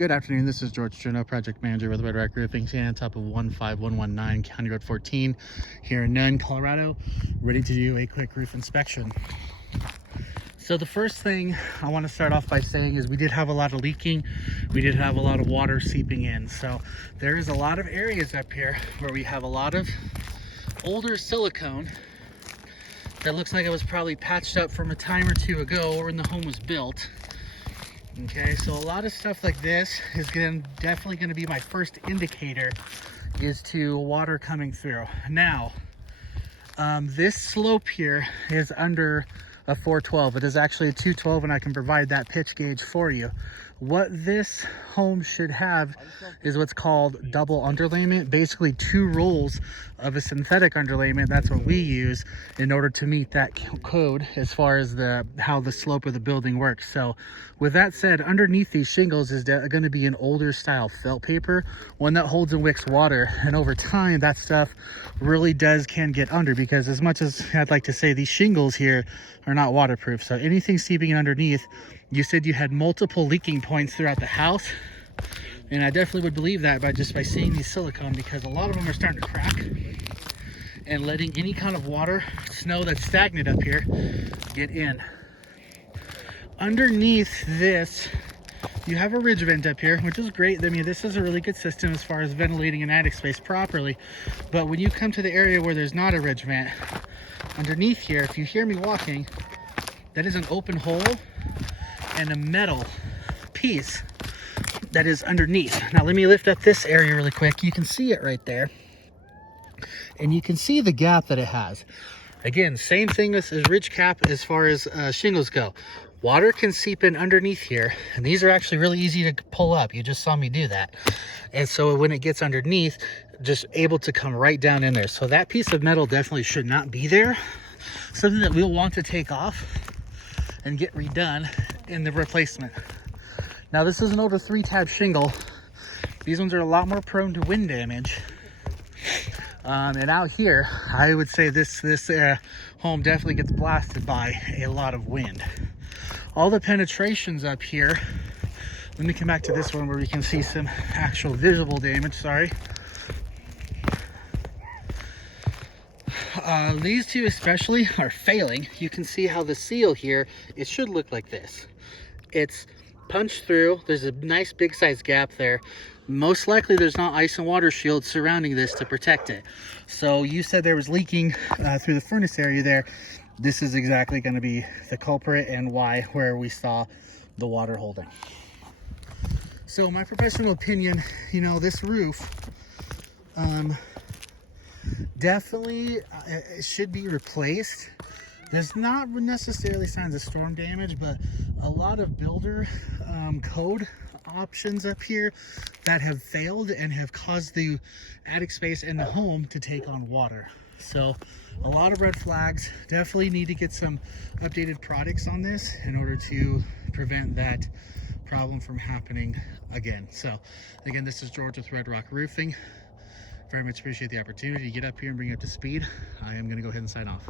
Good afternoon, this is George Juno, project manager with Red Rock Roofing, standing on top of 15119 County Road 14 here in Nunn, Colorado, ready to do a quick roof inspection. So the first thing I want to start off by saying is we did have a lot of leaking. We did have a lot of water seeping in. So there is a lot of areas up here where we have a lot of older silicone that looks like it was probably patched up from a time or two ago or when the home was built. Okay, so a lot of stuff like this is definitely going to be my first indicator is to water coming through. Now, this slope here is under a 412. It is actually a 212, and I can provide that pitch gauge for you. What this home should have is what's called double underlayment, basically 2 rolls of a synthetic underlayment. That's what we use in order to meet that code as far as how the slope of the building works. So with that said, underneath these shingles is going to be an older style felt paper, one that holds and wicks water, and over time that stuff really can get under, because as much as I'd like to say these shingles here are not waterproof, so anything seeping in underneath. You said you had multiple leaking points throughout the house, and I definitely would believe that by seeing these silicone, because a lot of them are starting to crack and letting any kind of water, snow that's stagnant up here, get in. Underneath this, you have a ridge vent up here, which is great. I mean, this is a really good system as far as ventilating an attic space properly. But when you come to the area where there's not a ridge vent, underneath here, if you hear me walking, that is an open hole and a metal piece that is underneath. Now let me lift up this area really quick. You can see it right there, and you can see the gap that it has. Again, same thing as ridge cap as far as shingles go. Water can seep in underneath here, and these are actually really easy to pull up. You just saw me do that. And so when it gets underneath, just able to come right down in there. So that piece of metal definitely should not be there. Something that we'll want to take off and get redone in the replacement. Now this is an older 3-tab shingle. These ones are a lot more prone to wind damage. And out here, I would say this home definitely gets blasted by a lot of wind. All the penetrations up here, let me come back to this one where we can see some actual visible damage, sorry. These two especially are failing. You can see how the seal here, it should look like this. It's punched through. There's a nice big size gap there. Most likely there's not ice and water shield surrounding this to protect it. So you said there was leaking through the furnace area there. This is exactly going to be the culprit and where we saw the water holding. So my professional opinion, you know, this roof definitely should be replaced. There's not necessarily signs of storm damage, but a lot of builder code options up here that have failed and have caused the attic space and the home to take on water. So a lot of red flags. Definitely need to get some updated products on this in order to prevent that problem from happening again. So again, this is George with Red Rock Roofing. Very much appreciate the opportunity to get up here and bring you up to speed. I am going to go ahead and sign off.